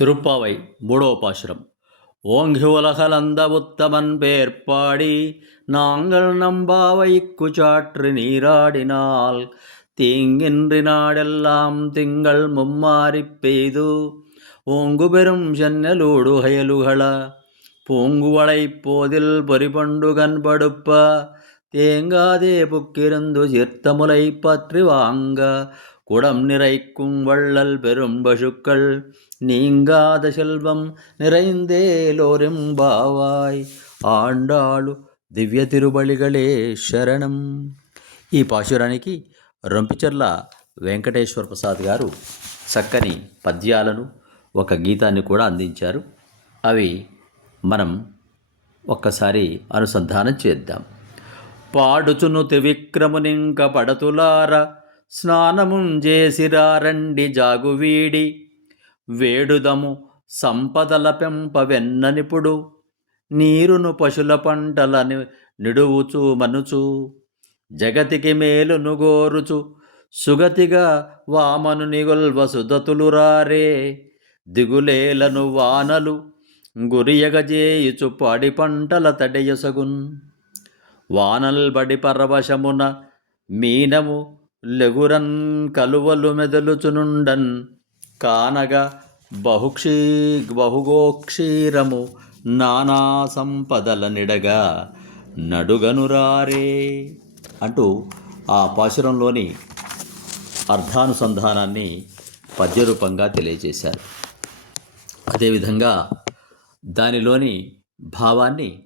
திருப்பாவை மூடோபாசுரம். ஓங்கி உலகலந்த உத்தமன் பேர்பாடி நாங்கள் நம்பாவை குச்சாற்று நீராடினால் தீங்கின்றி நாடெல்லாம் திங்கள் மும்மாறிப் பெய்து ஓங்கு பெரும் ஜன்னலூடு ஹயலுகள பூங்குவளை போதில் பொறிபண்டு கண்படுப்ப தேங்காதே புக்கிருந்து சிர்த்தமுலை பற்றி வாங்க குடம் நிறைக்கும் வள்ளல் பெரும் பசுக்கள் நீங்காத செல்வம் நிறைந்தேலோரெம்பாவாய் ఆండాళు దివ్య తిరుబలిగలే శరణం ఈ పాశురానికి రొంపిచర్ల వెంకటేశ్వర ప్రసాద్ గారు చక్కని పద్యాలను ఒక గీతాన్ని కూడా అందించారు. అవి మనం ఒక్కసారి అనుసంధానం చేద్దాం. పాడుచును త్రివిక్రమునింక పడతులార స్నానముం చేసిరారండి జాగువీడి. వేడుదము సంపదల పెంప వెన్ననిపుడు నీరును పశుల పంటలని నిడువుచు మనుచు. జగతికి మేలును గోరుచు. సుగతిగా వామను నిగొల్వ సుదతులురారే దిగులేలను వానలు గురియగజేయుచు పాడి పంటల తడయసగున్. వానల్బడి పరవశమున మీనము లెగురన్ కలువలు మెదలుచునుండన్. కానగ బహుక్షీ బహుగోక్షీరము నానా సంపదల నిడగా నడుగనురారే అంటూ ఆ పాశురంలోని అర్థానుసంధానాన్ని పద్యరూపంగా తెలియజేశారు. అదేవిధంగా దానిలోని భావాన్ని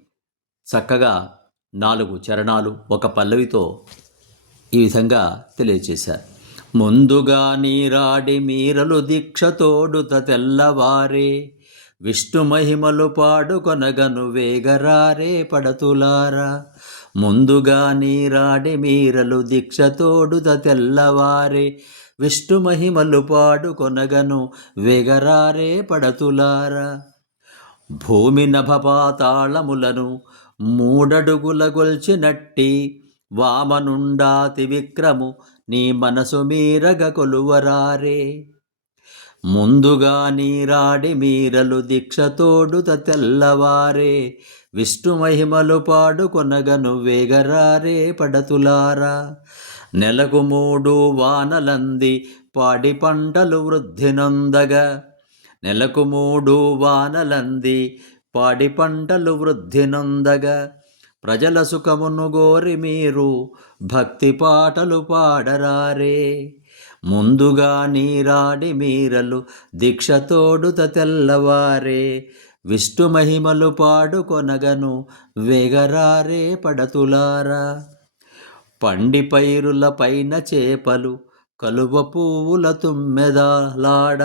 చక్కగా నాలుగు చరణాలు ఒక పల్లవితో ఈ విధంగా తెలియజేశారు. ముందుగా నీరాడి మీరలు దీక్షతోడుత తెల్లవారే విష్ణు మహిమలు పాడుకొనగను వేగరారే పడతులారా. ముందుగా నీరాడి మీరలు దీక్షతోడుత తెల్లవారే విష్ణు మహిమలు పాడుకొనగను వేగరారే పడతులారా. భూమి నభపాతాళములను మూడడుగుల గొల్చినట్టి వామనుండాతి విక్రము నీ మనసు మీరగ కొలువరారే. ముందుగా నీరాడి మీరలు దీక్షతోడుత తెల్లవారే. విష్ణు మహిమలు పాడుకొనగను వేగరారే పడతులారా. నెలకు మూడు వానలంది పాడి పంటలు వృద్ధి నొందగా. నెలకు మూడు వానలంది పాడి పంటలు వృద్ధి నొందగా. ప్రజల సుఖమును గోరి మీరు భక్తి పాటలు పాడరారే. ముందుగా నీరాడి మీరలు దీక్షతోడుత తెల్లవారే. విష్ణు మహిమలు పాడుకొనగను వేగరారే పడతులారా. పండి పైరుల పైన చేపలు కలువ పువ్వుల తుమ్మెదలాడ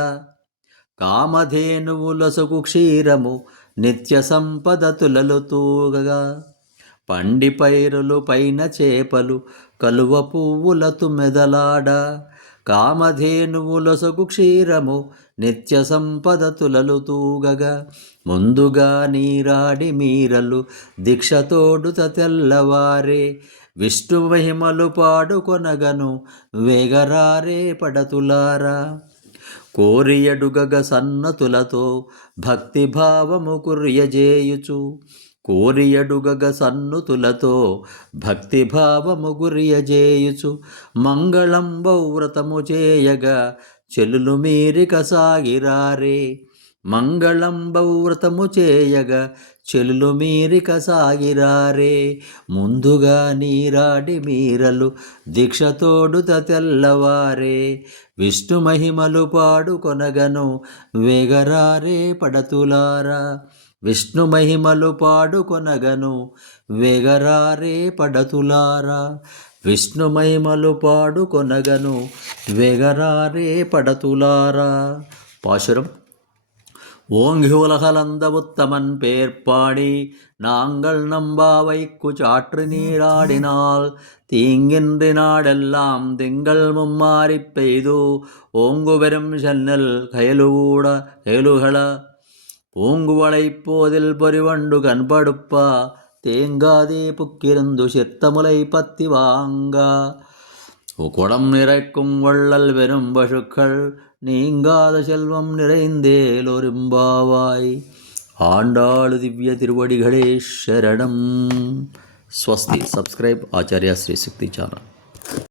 కామధేనువులసగు క్షీరము నిత్య సంపద తులలు తూగగా. పండి పైరులు పైన చేపలు కలువ పువ్వులతు మెదలాడ కామధేనువులసగు క్షీరము నిత్య సంపద తులలు తూగగా. ముందుగా నీరాడి మీరలు దీక్షతోడుత తెల్లవారే. విష్ణు మహిమలు పాడుకొనగను వేగరారే పడతులారా. కోరియడుగగ సన్నతులతో భక్తిభావము కుర్యజేయుచు. కోరియడుగగ సన్నుతులతో భక్తిభావము గురియజేయుచు మంగళంబౌ వ్రతము చేయగా చెలులు మీరిక సాగిరారే. మంగళంబౌ వ్రతము చేయగా చెలులు మీరిక సాగిరారే. ముందుగా నీరాడి మీరలు దీక్షతోడుత తెల్లవారే. విష్ణు మహిమలు పాడుకొనగను వేగరారే పడతులారా. విష్ణు మహిమలు పాడుకొనగను వేగరారే పడతులారా విష్ణు మహిమలు పాడుకొనగను వేగరారే పడతులారా పాశురం ஓங்கி உலகலந்த உத்தமன் பேர்ப்பாடி நாங்கள் நம்பாவைக்கு சாற்று நீராடினால் தீங்கின்றி நாடெல்லாம் திங்கள் மும்மாறிப் பெய்து ஓங்கு பெரும் சென்னல் கயலுகூட கயலுகள பூங்குவளை போதில் பொறிவண்டு கண்படுப்பா தேங்காதே புக்கிருந்து சித்தமுலை பத்தி வாங்கா. குடம் நிறைக்கும் வள்ளல் வெறும் பசுக்கள் நீங்காத செல்வம் நிறைந்தேல் ஒரும்பாவாய். ஆண்டாளு திவ்ய திருவடிகளே சரணம். ஸ்வஸ்தி சப்ஸ்கிரைப் ஆச்சாரியா ஸ்ரீ சுக்தி சேனல்.